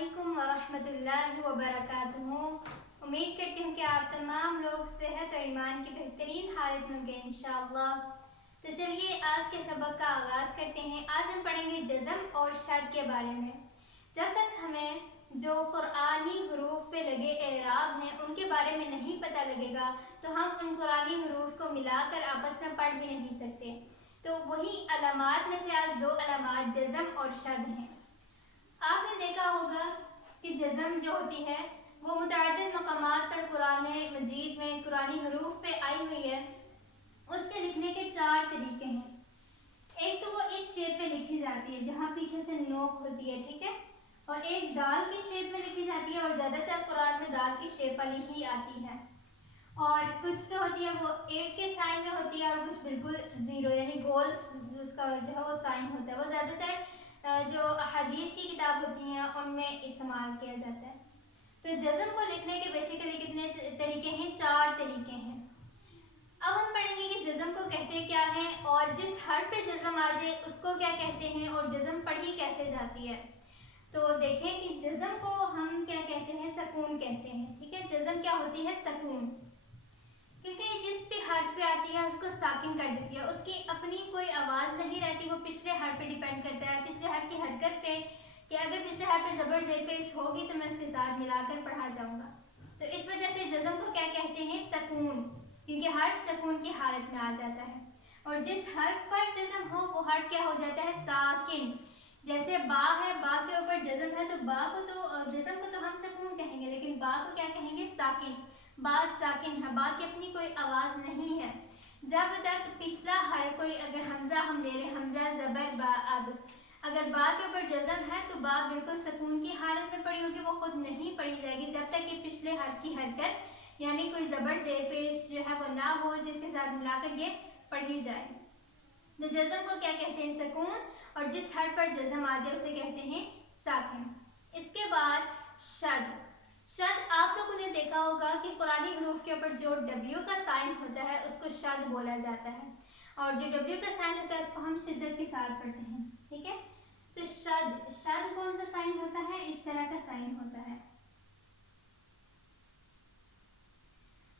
علیکم ورحمۃ اللہ وبرکاتہ۔ امید کرتی ہوں کہ آپ تمام لوگ صحت اور ایمان کی بہترین حالت میں ہوں گے انشاءاللہ۔ تو چلیے آج کے سبق کا آغاز کرتے ہیں۔ آج ہم پڑھیں گے جزم اور شد کے بارے میں۔ جب تک ہمیں جو قرآنی حروف پہ لگے اعراب ہیں ان کے بارے میں نہیں پتہ لگے گا تو ہم ان قرآنی حروف کو ملا کر آپس میں پڑھ بھی نہیں سکتے۔ تو وہی علامات میں سے آج دو علامات جزم اور شد ہیں۔ آپ نے دیکھا ہوگا کہ جزم جو ہوتی ہے وہ متعدد مقامات پر قرآن مجید میں قرآنی حروف پہ آئی ہوئی ہے۔ اس کے لکھنے کے 4 طریقے ہیں۔ ایک تو وہ اس شیپ میں لکھی جاتی ہے جہاں پیچھے سے نوک ہوتی ہے، ٹھیک ہے، اور ایک دال کی شیپ میں لکھی جاتی ہے، اور زیادہ تر قرآن میں دال کی شیپ والی ہی آتی ہے۔ اور کچھ تو ہوتی ہے وہ 8 کے سائن میں ہوتی ہے اور کچھ بالکل 0 یعنی گول اس کا جو ہے وہ سائن ہوتا ہے۔ وہ زیادہ تر جو احادیث کی کتاب ہوتی ہیں ان میں استعمال کیا جاتا ہے۔ تو جزم کو لکھنے کے بیسیکلی کتنے طریقے ہیں؟ 4 طریقے ہیں۔ اب ہم پڑھیں گے کہ جزم کو کہتے کیا ہیں اور جس حرف پہ جزم آ جائے اس کو کیا کہتے ہیں اور جزم پڑھی کیسے جاتی ہے۔ تو دیکھیں کہ جزم کو ہم کیا کہتے ہیں؟ سکون کہتے ہیں، ٹھیک ہے۔ جزم کیا ہوتی ہے؟ سکون، کیونکہ جس بھی حرف پہ آتی ہے اس کو ساکن کر دیتی ہے، اس کی اپنی کوئی آواز نہیں رہتی، وہ پچھلے حرف پہ ڈیپینڈ کرتا ہے، پچھلے حرف کی حرکت پہ، کہ اگر پچھلے حرف پہ زبر زیر پیش ہوگی تو میں اس کے ساتھ ملا کر پڑھا جاؤں گا۔ تو اس وجہ سے جزم کو کیا کہتے ہیں؟ سکون، کیونکہ حرف سکون کی حالت میں آ جاتا ہے۔ اور جس حرف پر جزم ہو وہ حرف کیا ہو جاتا ہے؟ ساکن۔ جیسے با ہے، با کے اوپر جزم ہے تو با کو تو جزم کو تو ہم سکون کہیں گے، لیکن با کو کیا کہیں گے؟ ساکن۔ با ساکن ہے، با کی اپنی کوئی آواز نہیں ہے۔ جب تک پچھلا حرف کوئی اگر حمزہ ہم لے لیں، حمزہ زبر با، اب اگر با کے اوپر جزم ہے تو با بالکل سکون کی حالت میں پڑھی ہوگی، وہ خود نہیں پڑھی جائے گی جب تک کہ پچھلے حرف کی حرکت یعنی کوئی زبر زیر پیش جو ہے وہ نہ ہو جس کے ساتھ ملا کر یہ پڑھی جائے۔ تو جزم کو کیا کہتے ہیں؟ سکون، اور جس حرف پر جزم آ جائے اسے کہتے ہیں ساکن۔ اس کے بعد شد۔ شد آپ لوگوں نے دیکھا ہوگا کہ قرآنی حروف کے اوپر جو ڈبلیو کا سائن ہوتا ہے اس کو شد بولا جاتا ہے، اور جو ڈبلیو کا سائن ہوتا ہے اس کو ہم شدت کے ساتھ پڑھتے ہیں، ٹھیک ہے۔ تو شد، شد کون سا سائن ہوتا ہے؟ اس طرح کا سائن ہوتا ہے۔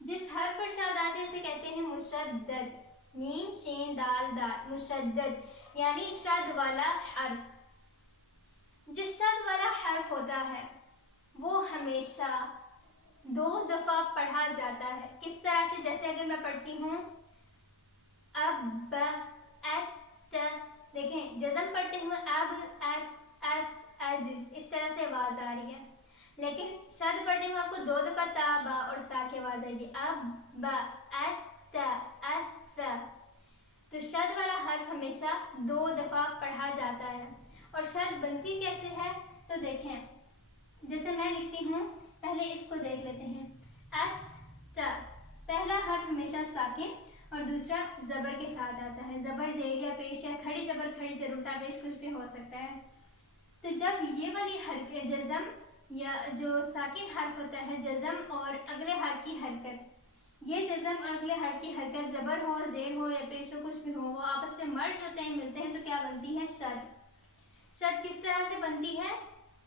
جس حرف پر شد آتے ہیں اسے کہتے ہیں مشدد، میم شین دال دال، مشدد یعنی شد والا حرف۔ جو شد والا حرف ہوتا ہے وہ ہمیشہ 2 دفعہ پڑھا جاتا ہے۔ کس طرح سے؟ جیسے اگر میں پڑھتی ہوں اب ات، دیکھیں جزم پڑھتے ہوئے اب ات ات اج، اس طرح سے آواز آ رہی ہے، لیکن شد پڑھتے ہوئے آپ کو 2 دفعہ تا با اور تا کی آواز آئے گی، اب با ات ات۔ تو شد والا حرف ہمیشہ 2 دفعہ پڑھا جاتا ہے۔ اور شد بنتی کیسے ہے؟ تو دیکھیں جیسے میں لکھتی ہوں، پہلے اس کو دیکھ لیتے ہیں، ات، پہلا حرف ہمیشہ ساکن اور دوسرا زبر کے ساتھ آتا ہے، زبر زیر یا پیش یا کھڑی زبر کھڑی زیر الٹا پیش کچھ بھی ہو سکتا ہے۔ تو جب یہ والی حرف جزم یا جو ساکن حرف ہوتا ہے جزم اور اگلے حرف کی حرکت، یہ جزم اور اگلے حرف کی حرکت زبر ہو زیر ہو یا پیش ہو کچھ بھی ہو، وہ آپس میں مرج ہوتے ہیں، ملتے ہیں، تو کیا بنتی ہے؟ شد۔ شد کس طرح سے بنتی ہے؟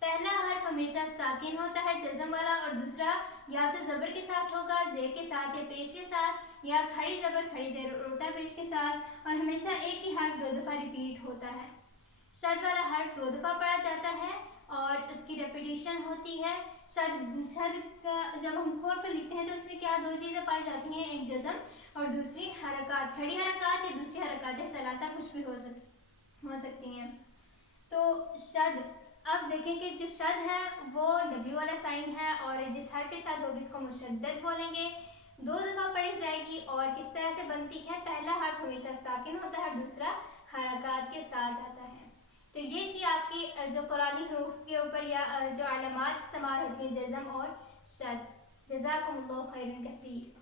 پہلا حرف ہمیشہ ساکن ہوتا ہے جزم والا، اور دوسرا یا تو زبر کے ساتھ ہوگا زیر کے ساتھ یا پیش کے ساتھ، یا کھڑی زبر کھڑی زیر الٹا پیش کے ساتھ، اور ہمیشہ ایک ہی حرف 2 دفعہ ریپیٹ ہوتا ہے۔ شد والا حرف 2 دفعہ پڑھا جاتا ہے اور اس کی ریپیٹیشن ہوتی ہے۔ شد کا جب ہم کھول کر لکھتے ہیں تو اس میں کیا 2 چیزیں پائی جاتی ہیں؟ ایک جزم اور دوسری حرکات، کھڑی حرکات یا دوسری حرکات ثلاثہ کچھ بھی ہو سکتی ہیں۔ تو شد، اب دیکھیں کہ جو شد ہے وہ ڈبلیو والا سائن ہے، اور جس حرف پہ شد ہوگی اس کو مشدد بولیں گے، 2 دفعہ پڑھی جائے گی، اور کس طرح سے بنتی ہے؟ پہلا حرف ہمیشہ ساکن ہوتا ہے، دوسرا حرکات کے ساتھ آتا ہے۔ تو یہ تھی آپ کی جو قرآنی حروف کے اوپر یا جو علامات استعمال ہوتی ہیں جزم اور شد۔ جزاکم اللہ خیرا کثیر۔